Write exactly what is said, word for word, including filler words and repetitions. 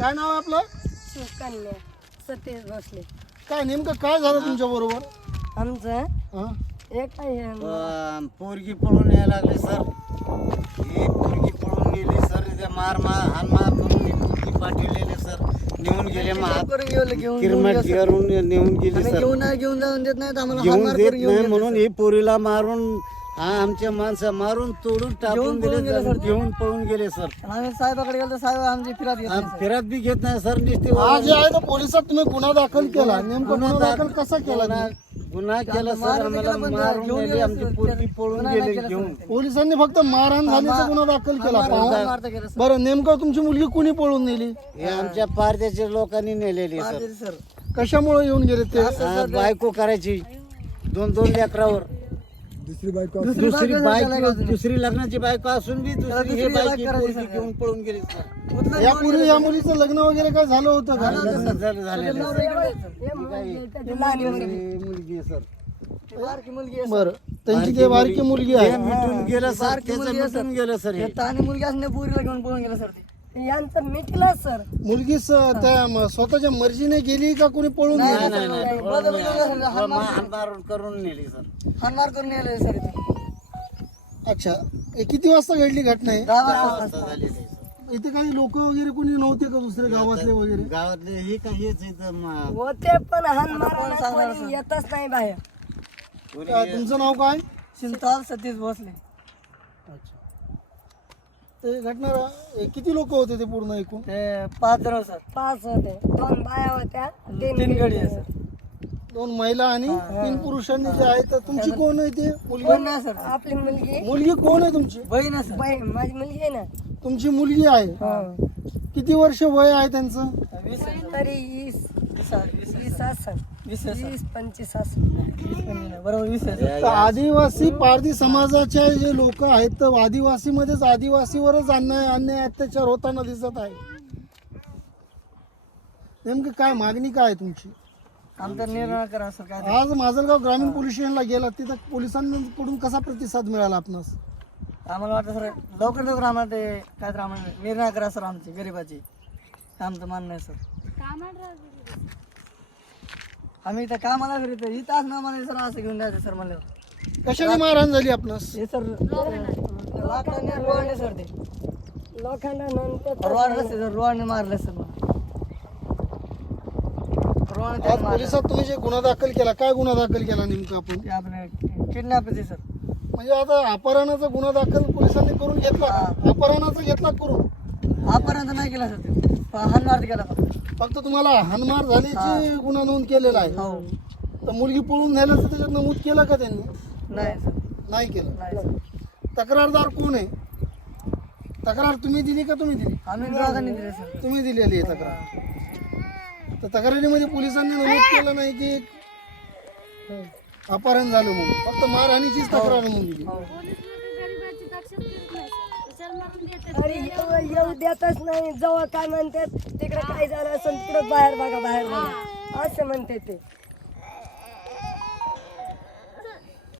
काय नाव आहे आपलं? सुकन्या सतीश भोसले. काय नेमकं काय झालं तुमच्या बरोबर? आमचं हा? एक आहे अं, पोरगी पळून यायला लागली सर. ही पोरगी पळून गेली सर. इथे मार मार हान मार करून ही पोरगी पाठवलेली सर. नेऊन गेले किरमट घेऊन नेऊन गेली सर. घेऊन घेऊन जाऊन देत नाहीत आम्हाला. घेऊन हाणमार देत करून घेऊन नाही देतात म्हणून ही पोरीला मारून हा आमच्या माणसं मारून तोडून टाकून दिले सर. घेऊन पळून गेले सर. सर. आम्ही साहेबाकडे गेलो तर साहेब आमची फिरत घेत हा, नाही, सर. फिरत बी घेत नाही सर. नुसते आज जे आहे तर पोलिसात तुम्ही गुन्हा दाखल केला. नेमकं गुन्हा दाखल कसा केला गुन्हा तुम्ही? गुन्हा केला सर. आम्हाला मारून गेली. आमची पोरगी पळून गेली घेऊन. पोलिसांनी फक्त मारहाण झाल्याचा गुन्हा दाखल केला. हाणमार- मारता गेलं सर. बरं नेमकं तुमची मुलगी कुणी पळून नेली? हे आमच्या पारद्याच्या लोकांनी नेलेली सर. मारते सर. कशामुळे येऊन गेले ते? हा, बायको करायची दोन दोन लेकरावर. दुसरी बायको दुसरी लग्नाची बायको असून बी दुसरी हे बायकी पोरगी घेऊन पळून गेली सर. यापूर्वी या मुलीचं लग्न वगैरे काय झालं होतं का? लग्न झालं झालेलं सर. लहान मुलगी. ही मुलगी आहे सर. बारकी मुलगी आहे, सर. बरं त्यांची ते बारकी मुलगी ते आहे. मिटून गेलं सर. बारकी त्याचं मुलगी आहे, मिटून गेलं सर हे. हे तानी मुलगी असणे पुरीला घेऊन पळून गेलं सर ते. यांचं मिटलं सर. मुलगी स- त्या म- स्वतःच्या मर्जीने गेली का कोणी पळून नाही, नेली? नाही नाही बरोबर पळून गेलं सर. गेलं. हाणमार- हाणमार करून नेली सर. हाणमार करून नेलं सर इथे. अच्छा हे किती वाजता घडली घटना आहे? दहा दहा वाजता वाजता झालेली आहे सर. इथे काही लोक वगैरे कोणी नव्हते का दुसरे गावातले वगैरे? गावातले हे काही हेच इथं म- होते पण हान कोण सांगणार मारायला सर? कोणी येतच नाही बाहेर. पोरगी अ, तुमचं नाव काय? शिंताल सतीश भोसले. अच्छा ते घटना हे किती लोक होते ते पूर्ण एकूण? ते पाच जण सर. पाच होते. दोन बाया होत्या. तीन तीन गडी आहे होते. सर. दोन महिला आणि तीन पुरुषांनी जे आहे तर तुमची कोण आहे ते कोण मुलगी? नाही सर. आपली मुलगी मुलगी कोण आहे तुमची? बहीण आहे सर. बाई माझी मुलगी आहे ना. तुमची मुलगी आहे. किती वर्ष वय आहे त्यांचं? वीस आहे सर. तरी वीस वीस आहे, वीस आहे. वीस असन. वीस आहे सर. वीस पंचवीस असन. वीस पण नाही. बरोबर वीस आहे सर. तर आदिवासी पारधी समाजाचे जे लोक आहेत तर आदिवासी मध्येच आदिवासीवरच अन्याय अन्याय अत्याचार होताना दिसत आहे. नेमकं काय मागणी काय आहे तुमची? आमचा निर्णय करा सर. काय ते. आज माजलगाव ग्रामीण पोलीस स्टेशनला गेला तिथं पोलिसांकडून कसा प्रतिसाद मिळाला आपणास? आम्हाला वाटतं सर लवकर लवकर आम्हाला ते काय तर आम्हाला निर्णय करा सर आमची गरिबाची. आमचं मान्य आहे सर. आम्ही इथं कामाला फिरतो इथं असं मला सर असं घेऊन जायचं सर म्हणलं. कशाने मारहाण झाली आपणास? हे सर लाकडाने रोडने सर ते लोखंडानंतर रोड रस्ते सर रोडने मारलं सर मला. रोडने आज पोलिसात तुम्ही जे गुन्हा दाखल केला काय गुन्हा दाखल केला नेमकं आपण? ते आपले किडनॅपचे सर. म्हणजे आता अपहरणाचा गुन्हा दाखल पोलिसांनी करून घेतला का? अपहरणाचा घेतला करून आपर्यंत नाही केला सर ते. हाणमार केला फक्त. फक्त तुम्हाला हाणमार झाल्याची गुन्हा नोंद केलेला आहे. हो तर मुलगी पळून नेल्याचं त्याच्यात नमूद केलं का त्यांनी? नाही सर. नाही केलं. नाही सर. तक्रारदार कोण आहे? तक्रार तुम्ही दिली का तुम्ही दिली? आम्ही दोघांनी दिले सर. तुम्ही दिलेली आहे तक्रार. तर तक्रारीमध्ये पोलिसांनी नमूद केलं नाही की अपहरण झालं म्हणून, फक्त मारहाणीचीच तक्रार नोंदवली. अरे येऊ येऊ देतच नाही. जवळ काय म्हणतात तिकडे काय झालं असेल तिकडे बाहेर बघा बाहेर बघा असं म्हणते ते.